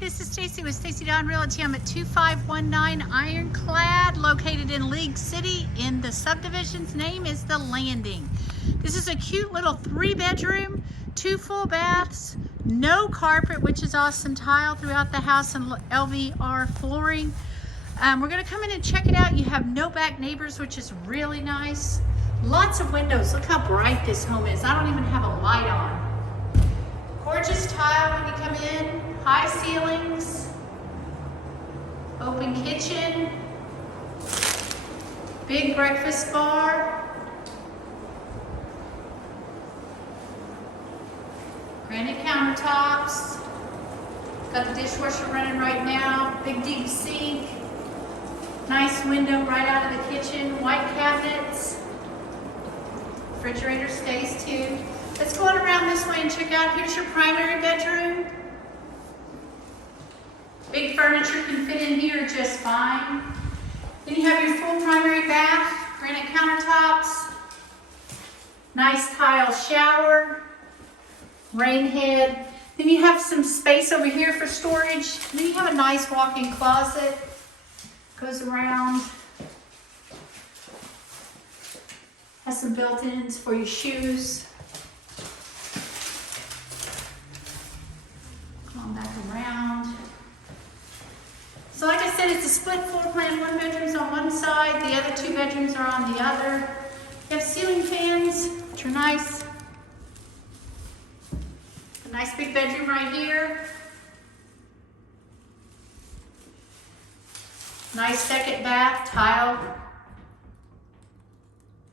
this is Stacy with Stacy Dawn Realty. I'm at 2519 Ironclad, located in League City in the subdivision's name is The Landing. This is a cute little 3-bedroom, 2 full baths, no carpet, which is awesome, tile throughout the house and LVR flooring. We're gonna come in and check it out. You have no back neighbors, which is really nice. Lots of windows. Look how bright this home is. I don't even have a light on. Gorgeous tile when you come in, high ceilings, open kitchen, big breakfast bar, granite countertops, got the dishwasher running right now, big deep sink, nice window right out of the kitchen, white cabinets, refrigerator stays too. Let's go on around this way and check out. Here's your primary bedroom. Big furniture can fit in here just fine. Then you have your full primary bath, granite countertops, nice tile shower, rain head. Then you have some space over here for storage. Then you have a nice walk-in closet. Goes around. Has some built-ins for your shoes. Back around. So like I said, it's a split floor plan. 1 bedroom's on one side, the other 2 bedrooms are on the other. You have ceiling fans, which are nice. A nice big bedroom right here. Nice second bath, tile.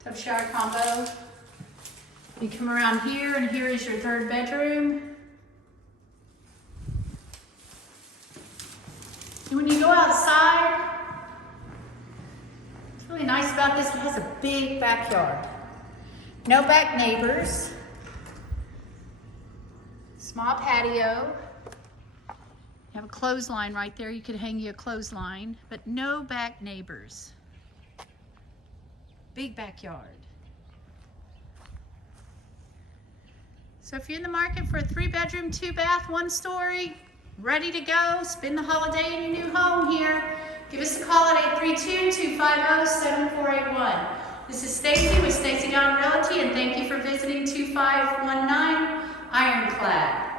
Tub shower combo. You come around here, and here is your 3rd bedroom. And when you go outside, what's really nice about this, it has a big backyard. No back neighbors. Small patio. You have a clothesline right there. You could hang you a clothesline, but no back neighbors. Big backyard. So if you're in the market for a 3-bedroom, 2-bath, 1-story, ready to go, spend the holiday in your new home here, give us a call at 832-250-7481. This is Stacy with Stacy Dawn Realty, and thank you for visiting 2519 Ironclad.